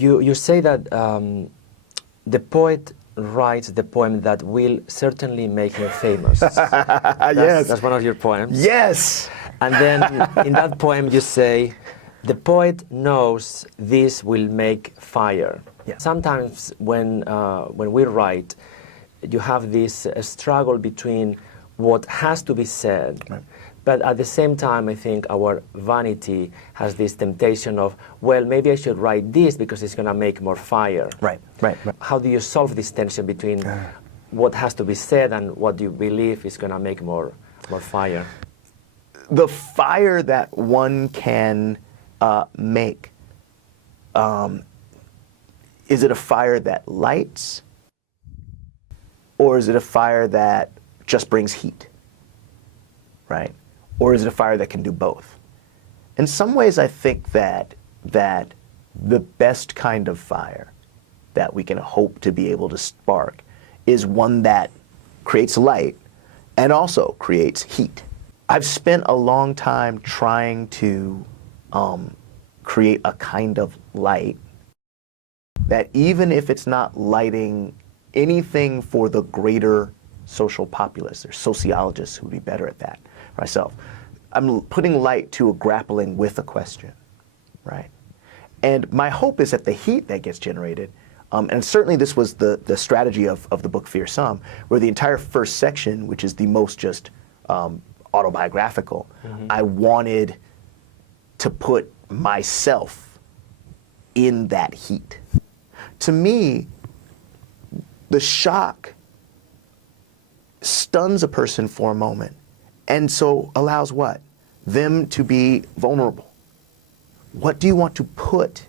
You say that the poet writes the poem that will certainly make him famous. Yes. That's one of your poems. Yes. And then in that poem you say, the poet knows this will make fire. Yeah. Sometimes when we write, you have this struggle between what has to be said, right. But at the same time, I think our vanity has this temptation of, well, maybe I should write this because it's going to make more fire. Right, right, right. How do you solve this tension between what has to be said and what you believe is going to make more fire? The fire that one can make, is it a fire that lights, or is it a fire that just brings heat, right? Or is it a fire that can do both? In some ways, I think that the best kind of fire that we can hope to be able to spark is one that creates light and also creates heat. I've spent a long time trying to create a kind of light that, even if it's not lighting anything for the greater social populace, there's sociologists who would be better at that, myself, I'm putting light to a grappling with a question, right? And my hope is that the heat that gets generated, and certainly this was the strategy of the book Fear Some, where the entire first section, which is the most just autobiographical, I wanted to put myself in that heat. To me, the shock stuns a person for a moment, and so allows what? Them to be vulnerable. What do you want to put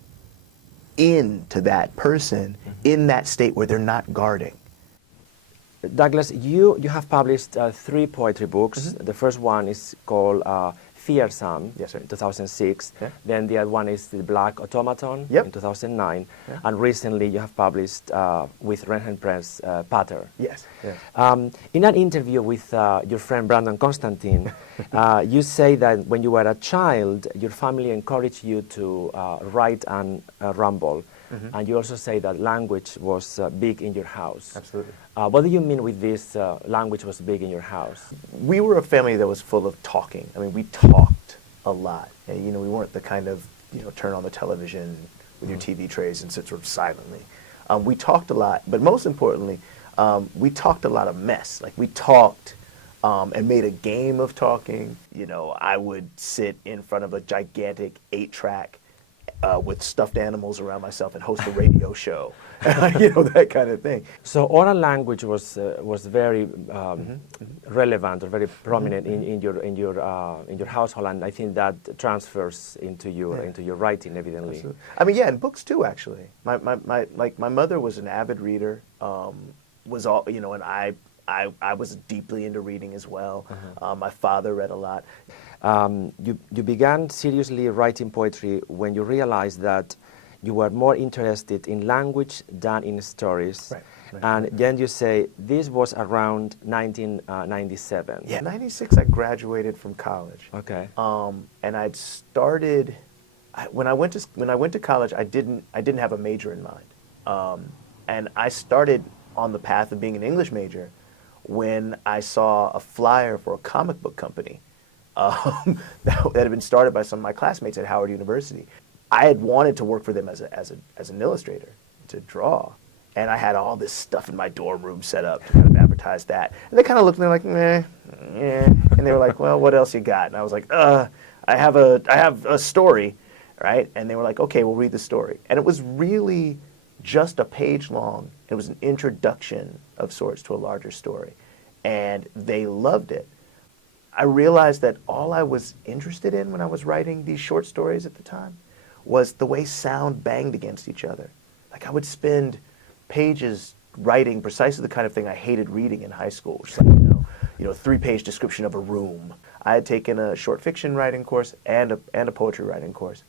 into that person in that state where they're not guarding? Douglas, you have published 3 poetry books. The first one is called Fear Some, Yes, sir. in 2006. Yeah. Then the other one is The Black Automaton, Yep. in 2009. Yeah. And recently you have published with Renhen Press, Patter. Yes. Yes. In an interview with your friend Brandon Constantine, you say that when you were a child, your family encouraged you to write and ramble. And you also say that language was big in your house. Absolutely. What do you mean with this, language was big in your house? We were a family that was full of talking. I mean, we talked a lot. And, you know, we weren't the kind of, you know, turn on the television with your TV trays and sit sort of silently. We talked a lot, but most importantly, we talked a lot of mess. Like, we talked and made a game of talking. You know, I would sit in front of a gigantic 8-track with stuffed animals around myself and host a radio show, you know, that kind of thing. So oral language was very relevant or very prominent in your household, and I think that transfers into your writing, evidently. Absolutely. I mean, yeah, and books too, actually. My mother was an avid reader, was all, you know, and I was deeply into reading as well. My father read a lot. You began seriously writing poetry when you realized that you were more interested in language than in stories. Right, right, and right. then you say this was around 1997. Yeah, 96 I graduated from college. Okay. And I'd started when I went to college, I didn't have a major in mind. And I started on the path of being an English major when I saw a flyer for a comic book company that had been started by some of my classmates at Howard University. I had wanted to work for them as an illustrator, to draw. And I had all this stuff in my dorm room set up to kind of advertise that. And they kind of looked and they're like, meh, yeah. And they were like, well, what else you got? And I was like, I have a story, right? And they were like, okay, we'll read the story. And it was really just a page long. It was an introduction of sorts to a larger story. And they loved it. I realized that all I was interested in when I was writing these short stories at the time was the way sound banged against each other. Like, I would spend pages writing precisely the kind of thing I hated reading in high school, which is like, you know, 3-page description of a room. I had taken a short fiction writing course and a poetry writing course.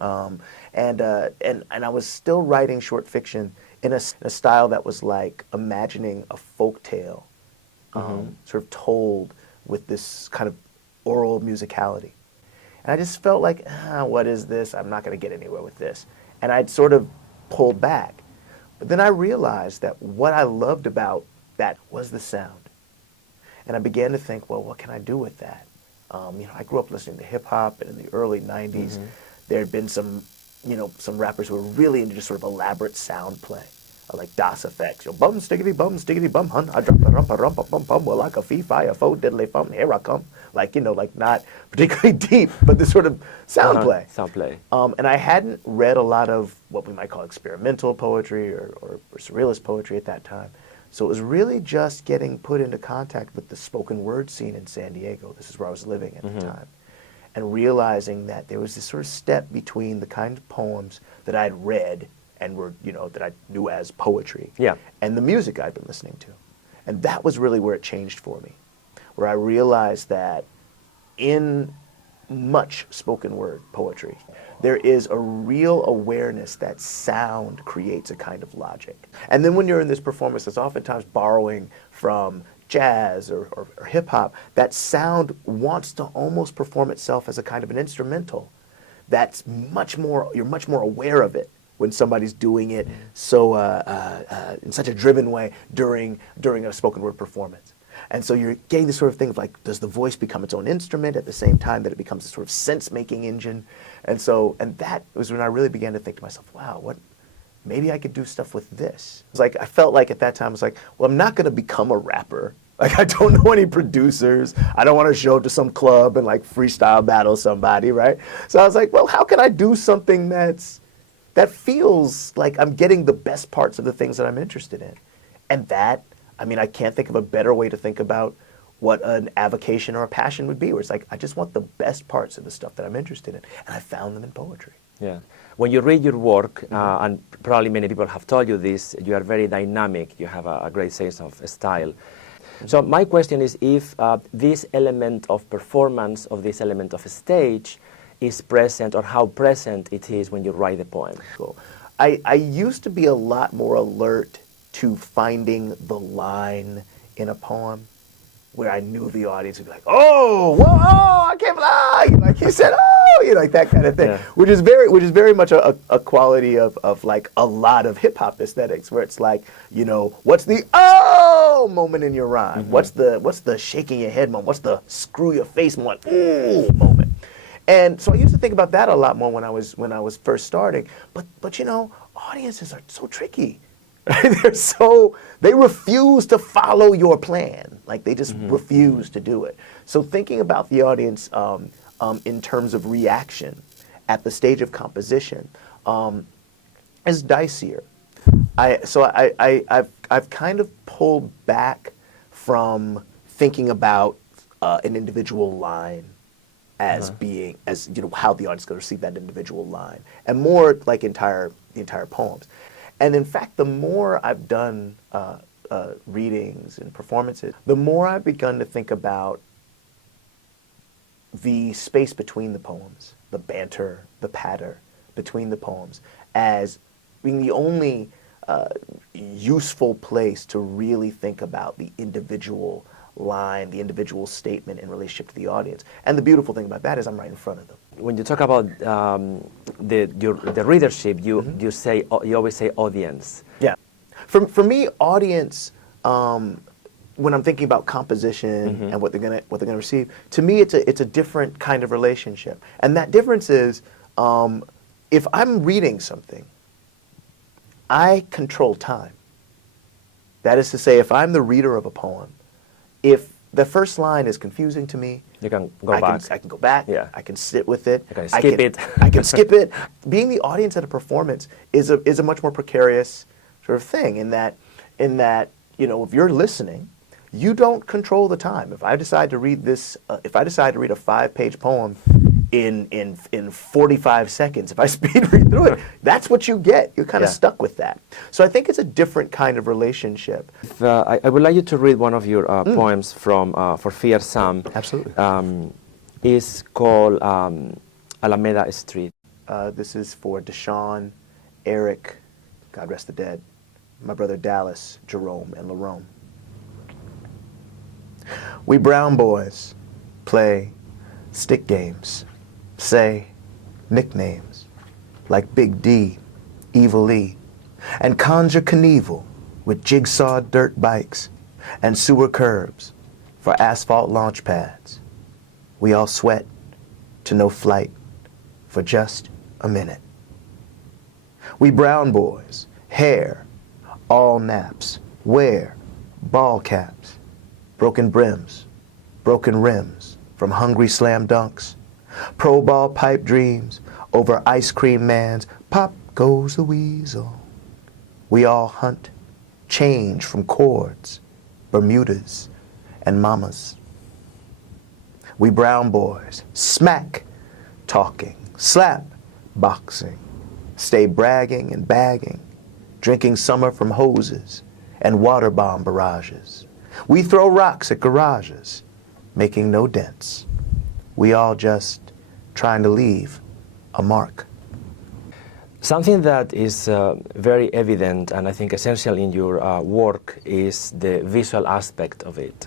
And I was still writing short fiction in a style that was like imagining a folk tale, sort of told with this kind of oral musicality. And I just felt like, what is this? I'm not going to get anywhere with this. And I'd sort of pulled back. But then I realized that what I loved about that was the sound. And I began to think, well, what can I do with that? I grew up listening to hip hop, and in the early 90s, there had been some rappers who were really into just sort of elaborate sound play, like Das Effects. Bum, stickity, bum, hun, I drop a rumpa, bum, bum, well, like a fee, fire, fo, diddly, fum, here I come. Like not particularly deep, but this sort of sound play. Sound play. And I hadn't read a lot of what we might call experimental poetry or surrealist poetry at that time. So it was really just getting put into contact with the spoken word scene in San Diego. This is where I was living at the time. And realizing that there was this sort of step between the kind of poems that I'd read and were, that I knew as poetry, and the music I'd been listening to. And that was really where it changed for me, where I realized that in much spoken word poetry, there is a real awareness that sound creates a kind of logic. And then when you're in this performance that's oftentimes borrowing from jazz or hip hop, that sound wants to almost perform itself as a kind of an instrumental. That's you're much more aware of it when somebody's doing it so in such a driven way during a spoken word performance. And so you're getting this sort of thing of like, does the voice become its own instrument at the same time that it becomes a sort of sense-making engine? And that was when I really began to think to myself, wow, maybe I could do stuff with this. It's like, I felt like at that time, I was like, well, I'm not going to become a rapper. Like, I don't know any producers. I don't want to show up to some club and like freestyle battle somebody, right? So I was like, well, how can I do something that feels like I'm getting the best parts of the things that I'm interested in? And I can't think of a better way to think about what an avocation or a passion would be, where it's like, I just want the best parts of the stuff that I'm interested in, and I found them in poetry. Yeah. When you read your work, and probably many people have told you this, you are very dynamic, you have a great sense of style. So my question is if this element of performance, of this element of stage, is present, or how present it is when you write a poem. Cool. I used to be a lot more alert to finding the line in a poem where I knew the audience would be like, oh, whoa, oh, I can't believe, like he said, oh, like that kind of thing, which is very much a quality of like a lot of hip hop aesthetics, where it's like, what's the oh moment in your rhyme? What's the shaking your head moment? What's the screw your face moment? Ooh moment. And so I used to think about that a lot more when I was first starting. But audiences are so tricky. They refuse to follow your plan. Like, they just refuse to do it. So thinking about the audience in terms of reaction at the stage of composition is dicier. I've kind of pulled back from thinking about an individual line as how the audience is going to receive that individual line, and more like the entire poems. And in fact, the more I've done readings and performances, the more I've begun to think about the space between the poems, the banter, the patter between the poems, as being the only useful place to really think about the individual line, the individual statement in relationship to the audience. And the beautiful thing about that is I'm right in front of them. When you talk about the readership, you always say audience. Yeah, for me, audience, when I'm thinking about composition and what they're gonna receive, to me it's a different kind of relationship. And that difference is, if I'm reading something, I control time. That is to say, if I'm the reader of a poem, if the first line is confusing to me, you can go back. I can go back. Yeah. I can sit with it. You can skip it. I can skip it. Being the audience at a performance is a much more precarious sort of thing. In that if you're listening, you don't control the time. If I decide to read a 5-page poem in 45 seconds, if I speed read through it, that's what you get. You're kind of stuck with that. So I think it's a different kind of relationship. I would like you to read one of your poems from For Fear Sam. Absolutely. It's called Alameda Street. This is for Deshaun, Eric, God rest the dead, my brother Dallas, Jerome, and Lerome. We brown boys play stick games, say nicknames like Big D evilly, and conjure Knievel with jigsaw dirt bikes and sewer curbs for asphalt launch pads. We all sweat to no flight for just a minute. We brown boys, hair, all naps, wear ball caps, broken brims, broken rims from hungry slam dunks, pro ball pipe dreams over ice cream man's pop goes the weasel. We all hunt change from chords, Bermudas, and mamas. We brown boys, smack talking, slap boxing, stay bragging and bagging, drinking summer from hoses and water bomb barrages. We throw rocks at garages, making no dents. We all just trying to leave a mark. Something that is very evident and I think essential in your work is the visual aspect of it.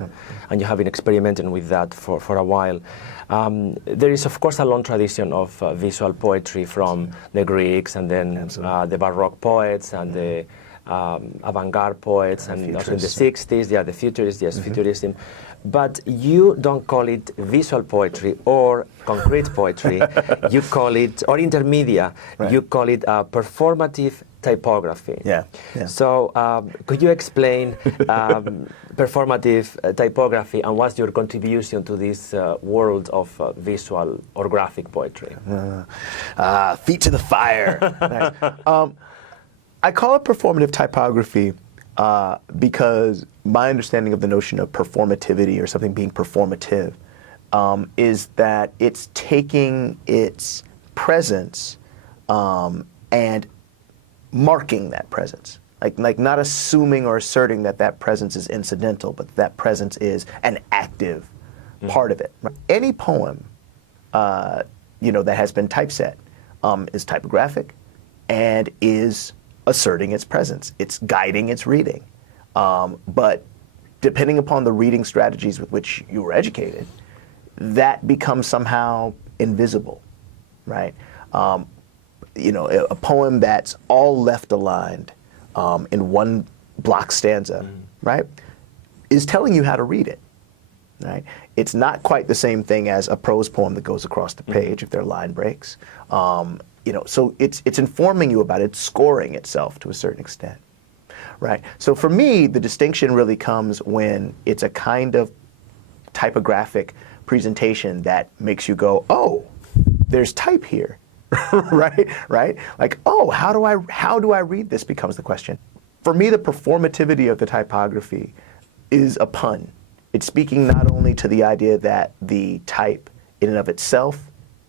And you have been experimenting with that for a while. There is, of course, a long tradition of visual poetry from the Greeks and then the Baroque poets and the avant-garde poets and also in the 60s, the futurists, yes, futurism. But you don't call it visual poetry or concrete poetry. You call it, or intermedia, you call it performative typography. Yeah. So could you explain performative typography and what's your contribution to this world of visual or graphic poetry? Feet to the fire. Nice. I call it performative typography because my understanding of the notion of performativity or something being performative is that it's taking its presence and marking that presence. Like not assuming or asserting that that presence is incidental, but that presence is an active part of it. Any poem, that has been typeset is typographic and is asserting its presence. It's guiding its reading. But depending upon the reading strategies with which you were educated, that becomes somehow invisible, right? A poem that's all left aligned in one block stanza, right, is telling you how to read it, right? It's not quite the same thing as a prose poem that goes across the page if there are line breaks. So it's informing you about it, it's scoring itself to a certain extent, right? So for me, the distinction really comes when it's a kind of typographic presentation that makes you go, oh, there's type here, right? Like, oh, how do I read this becomes the question. For me, the performativity of the typography is a pun. It's speaking not only to the idea that the type in and of itself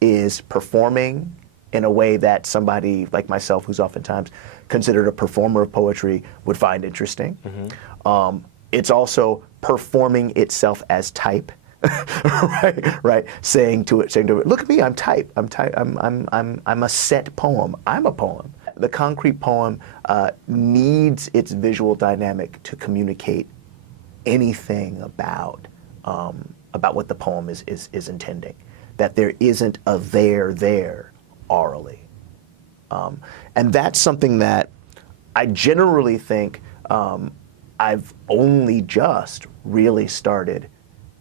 is performing in a way that somebody like myself, who's oftentimes considered a performer of poetry, would find interesting. It's also performing itself as type, right? Saying to it, look at me, I'm type. I'm a set poem. I'm a poem. The concrete poem needs its visual dynamic to communicate anything about what the poem is intending. That there isn't a there orally. And that's something that I generally think I've only just really started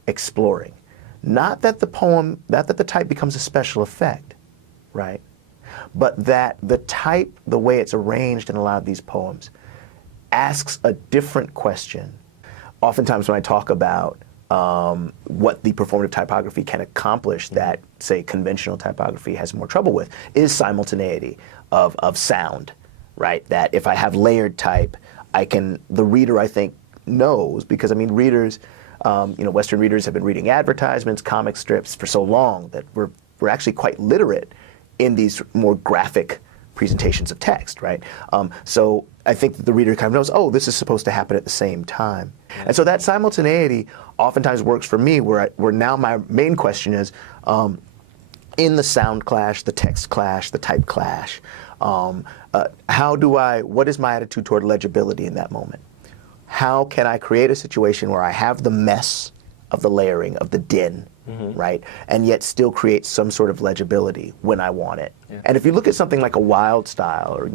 exploring. Not that the type becomes a special effect, right? But that the type, the way it's arranged in a lot of these poems, asks a different question. Oftentimes when I talk about what the performative typography can accomplish that, say, conventional typography has more trouble with, is simultaneity of sound, right? That if I have layered type, the reader, I think, knows, because, readers, Western readers have been reading advertisements, comic strips for so long that we're actually quite literate in these more graphic presentations of text, right? So I think that the reader kind of knows, oh, this is supposed to happen at the same time. And so that simultaneity oftentimes works for me, where now my main question is, in the sound clash, the text clash, the type clash, what is my attitude toward legibility in that moment? How can I create a situation where I have the mess of the layering, of the din, right? And yet still create some sort of legibility when I want it. Yeah. And if you look at something like a wild style, or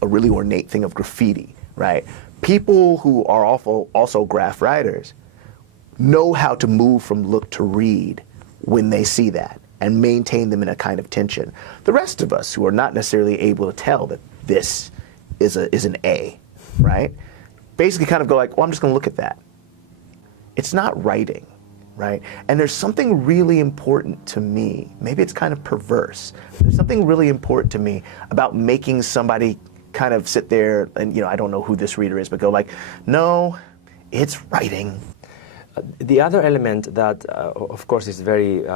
a really ornate thing of graffiti, right? People who are also graph writers know how to move from look to read when they see that, and maintain them in a kind of tension. The rest of us who are not necessarily able to tell that this is an A, right? Basically kind of go like, well, I'm just gonna look at that. It's not writing, right? And there's something really important to me, maybe it's kind of perverse, there's something really important to me about making somebody kind of sit there and, I don't know who this reader is, but go like, no, it's writing. The other element that, of course, is very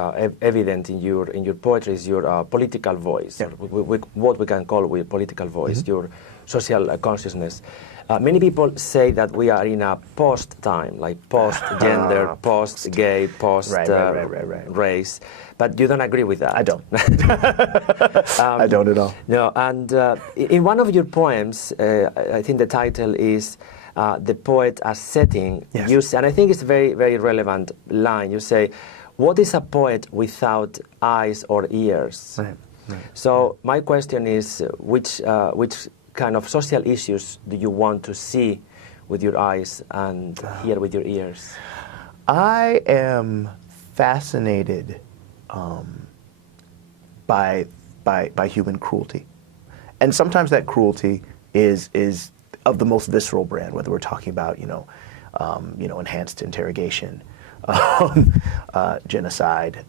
evident in your poetry is your political voice, Yeah. what we can call with political voice, your social consciousness. Many people say that we are in a post-time, like post-gender, post-gay, post-race, but you don't agree with that. I don't. I don't at all. No, and in one of your poems, I think the title is The Poet as Setting. Yes. You say, and I think it's a very, very relevant line. You say, what is a poet without eyes or ears? Right. Right. So my question is, which kind of social issues do you want to see with your eyes and hear with your ears? I am fascinated by human cruelty, and sometimes that cruelty is of the most visceral brand. Whether we're talking about enhanced interrogation, genocide,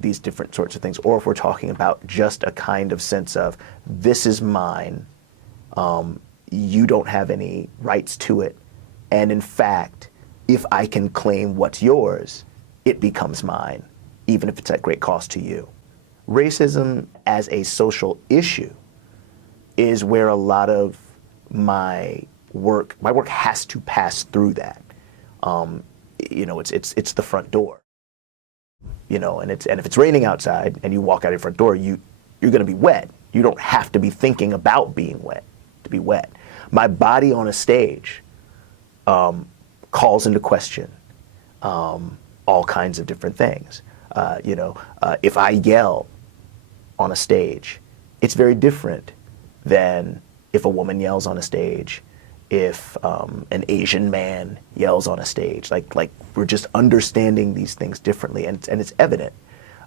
these different sorts of things, or if we're talking about just a kind of sense of this is mine, you don't have any rights to it, and in fact, if I can claim what's yours, it becomes mine, even if it's at great cost to you. Racism as a social issue is where a lot of my work has to pass through that. It's the front door. And if it's raining outside and you walk out your front door, you're going to be wet. You don't have to be thinking about being wet to be wet. My body on a stage calls into question all kinds of different things. If I yell on a stage, it's very different than if a woman yells on a stage, if an Asian man yells on a stage. Like we're just understanding these things differently, and it's evident.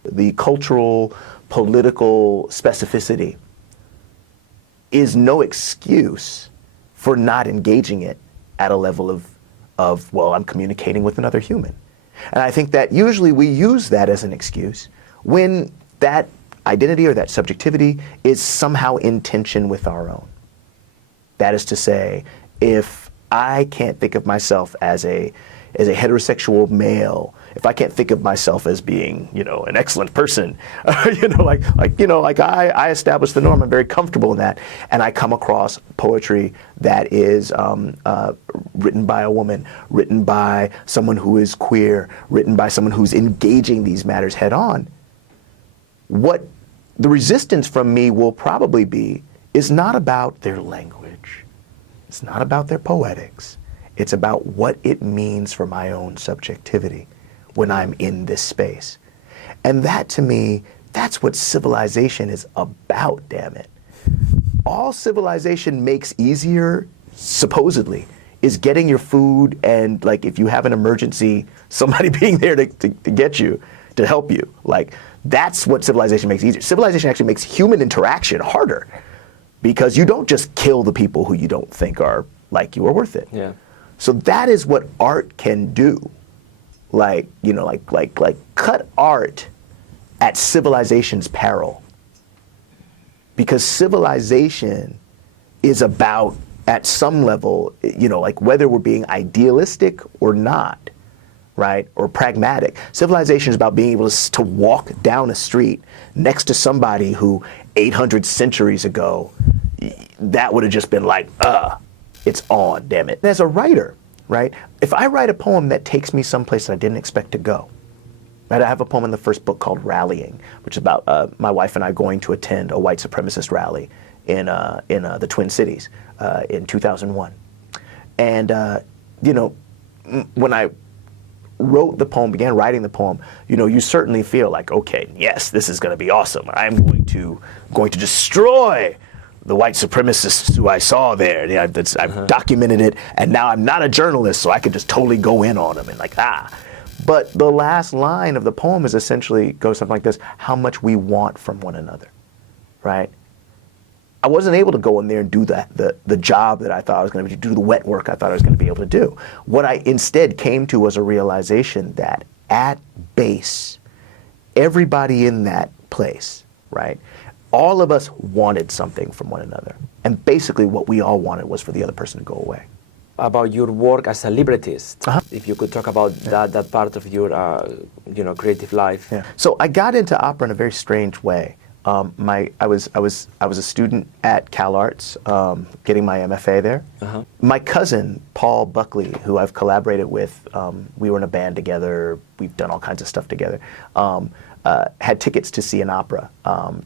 The cultural, political specificity is no excuse for not engaging it at a level of well, I'm communicating with another human. And I think that usually we use that as an excuse when that identity or that subjectivity is somehow in tension with our own. That is to say, if I can't think of myself as a heterosexual male, if I can't think of myself as being, an excellent person, I establish the norm, I'm very comfortable in that, and I come across poetry that is written by a woman, written by someone who is queer, written by someone who's engaging these matters head on, what the resistance from me will probably be is not about their language. It's not about their poetics. It's about what it means for my own subjectivity when I'm in this space. And that, to me, that's what civilization is about, damn it. All civilization makes easier, supposedly, is getting your food and, if you have an emergency, somebody being there to get you, to help you. That's what civilization makes easier. Civilization actually makes human interaction harder, because you don't just kill the people who you don't think are like you or worth it. Yeah. So that is what art can do. Cut art at civilization's peril. Because civilization is about, at some level, whether we're being idealistic or not, right, or pragmatic. Civilization is about being able to walk down a street next to somebody who 800 centuries ago, that would have just been it's on, damn it. And as a writer, right, if I write a poem that takes me someplace that I didn't expect to go, right, I have a poem in the first book called Rallying, which is about my wife and I going to attend a white supremacist rally in the Twin Cities in 2001. And, when I wrote the poem, began writing the poem, you know, you certainly feel like, okay, yes, this is going to be awesome. I'm going to destroy the white supremacists who I saw there. Yeah, I've documented it, and now I'm not a journalist, so I can just totally go in on them and like, But the last line of the poem is essentially goes something like this: how much we want from one another, right? I wasn't able to go in there and do the job that I thought I was going to do the wet work I thought I was going to be able to do. What I instead came to was a realization that at base, everybody in that place, right, all of us wanted something from one another. And basically what we all wanted was for the other person to go away. About your work as a librettist, if you could talk about that part of your creative life. Yeah. So I got into opera in a very strange way. I was a student at Cal Arts, getting my MFA there. My cousin Paul Buckley, who I've collaborated with, we were in a band together. We've done all kinds of stuff together. Had tickets to see an opera,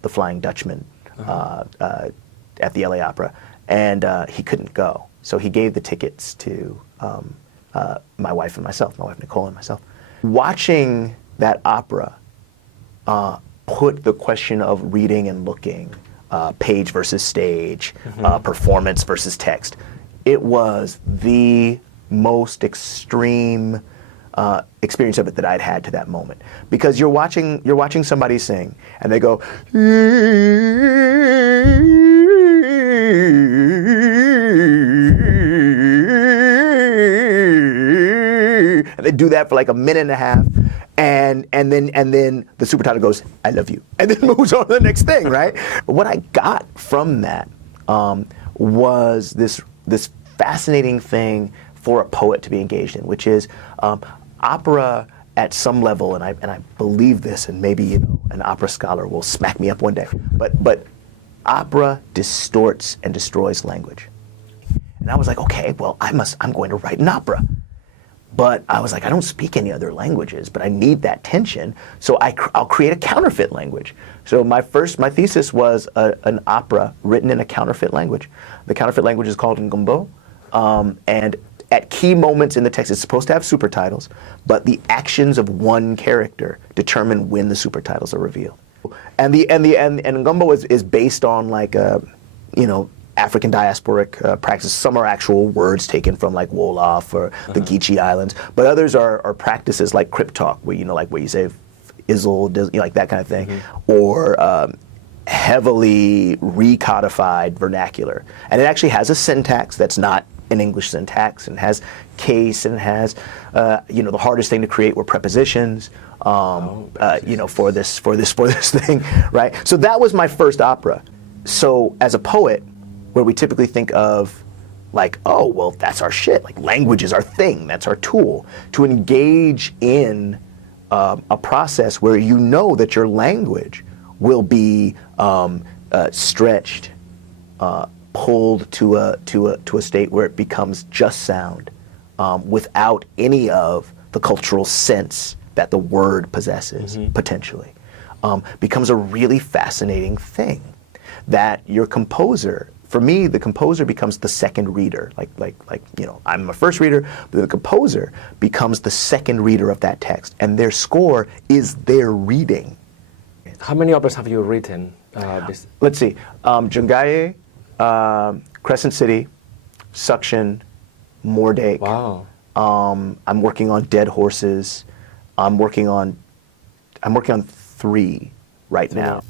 The Flying Dutchman, at the LA Opera, and he couldn't go, so he gave the tickets to my wife and myself, my wife Nicole and myself. Watching that opera put the question of reading and looking, page versus stage, performance versus text. It was the most extreme experience of it that I'd had to that moment, because you're watching somebody sing and they go, and they do that for like a minute and a half. And then the super title goes, I love you, and then moves on to the next thing, right? What I got from that was this fascinating thing for a poet to be engaged in, which is opera at some level, and I believe this, and maybe an opera scholar will smack me up one day, but opera distorts and destroys language. And I was like, okay, well, I'm going to write an opera. But I was like, I don't speak any other languages, but I need that tension, so I'll create a counterfeit language. So my thesis was an opera written in a counterfeit language. The counterfeit language is called Ngumbo, and at key moments in the text, it's supposed to have super titles, but the actions of one character determine when the super titles are revealed. And Ngumbo is based on like African diasporic practices. Some are actual words taken from like Wolof or the Geechee Islands, but others are practices like crypt talk, where where you say izzle, like that kind of thing, or heavily recodified vernacular. And it actually has a syntax that's not an English syntax, and has case, and has the hardest thing to create were prepositions. For this thing, right? So that was my first opera. So as a poet, where we typically think of like, oh, well, that's our shit, like language is our thing, that's our tool, to engage in a process where you know that your language will be stretched, pulled to a state where it becomes just sound, without any of the cultural sense that the word possesses, potentially, becomes a really fascinating thing. That your composer, for me, the composer becomes the second reader. I'm a first reader, but the composer becomes the second reader of that text, and their score is their reading. How many operas have you written? Let's see, Jungaye, Crescent City, Suction, Mordache. Wow. I'm working on Dead Horses. I'm working on 3 right now.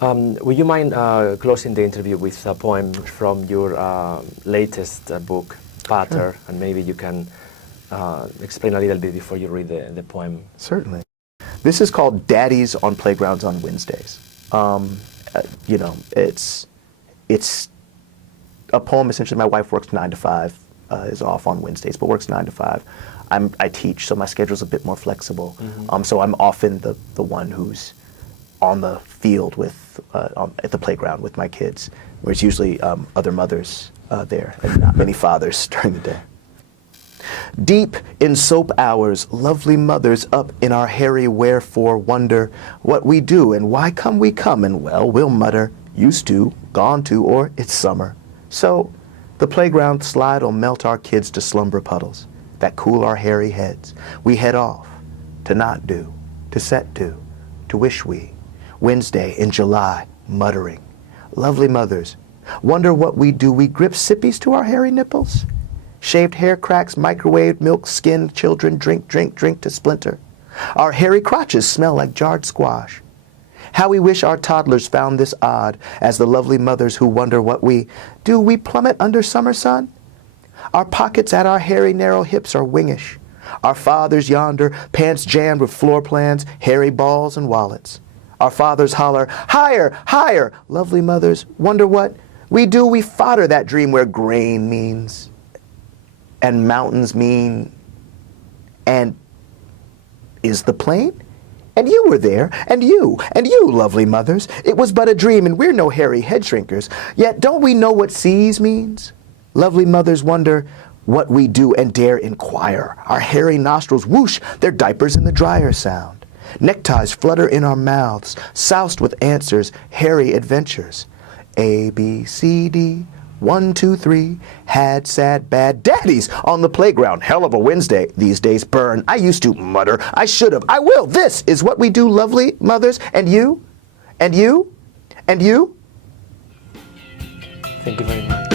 Would you mind closing the interview with a poem from your latest book, Pater, Sure. and maybe you can explain a little bit before you read the poem? Certainly. This is called Daddies on Playgrounds on Wednesdays. It's a poem. Essentially, my wife works 9 to 5, is off on Wednesdays, but works 9 to 5. I teach, so my schedule's a bit more flexible. So I'm often the one who's on the field at the playground with my kids, where it's usually other mothers there, and not many fathers during the day. Deep in soap hours, lovely mothers up in our hairy wherefore wonder what we do and why come we come, and well, we'll mutter, used to, gone to, or it's summer. So the playground slide'll melt our kids to slumber puddles. that cool our hairy heads. We head off to not do, to set to wish we. Wednesday in July, muttering. Lovely mothers, wonder what we do. We grip sippies to our hairy nipples. Shaved hair cracks, microwaved milk, skinned children drink, drink, drink to splinter. Our hairy crotches smell like jarred squash. How we wish our toddlers found this odd, as the lovely mothers who wonder what we do. We plummet under summer sun? Our pockets at our hairy narrow hips are wingish. Our fathers yonder, pants jammed with floor plans, hairy balls and wallets. Our fathers holler, higher, higher. Lovely mothers wonder what we do. We fodder that dream where grain means, and mountains mean, and is the plain? And you were there, and you, lovely mothers. It was but a dream, and we're no hairy head shrinkers. Yet don't we know what seas means? Lovely mothers wonder what we do and dare inquire. Our hairy nostrils whoosh, their diapers in the dryer sound. Neckties flutter in our mouths, soused with answers, hairy adventures. A, B, C, D, 1, 2, 3, had, sad, bad daddies on the playground. Hell of a Wednesday these days burn. I used to mutter, I should have, I will. This is what we do, lovely mothers. And you, and you, and you. Thank you very much.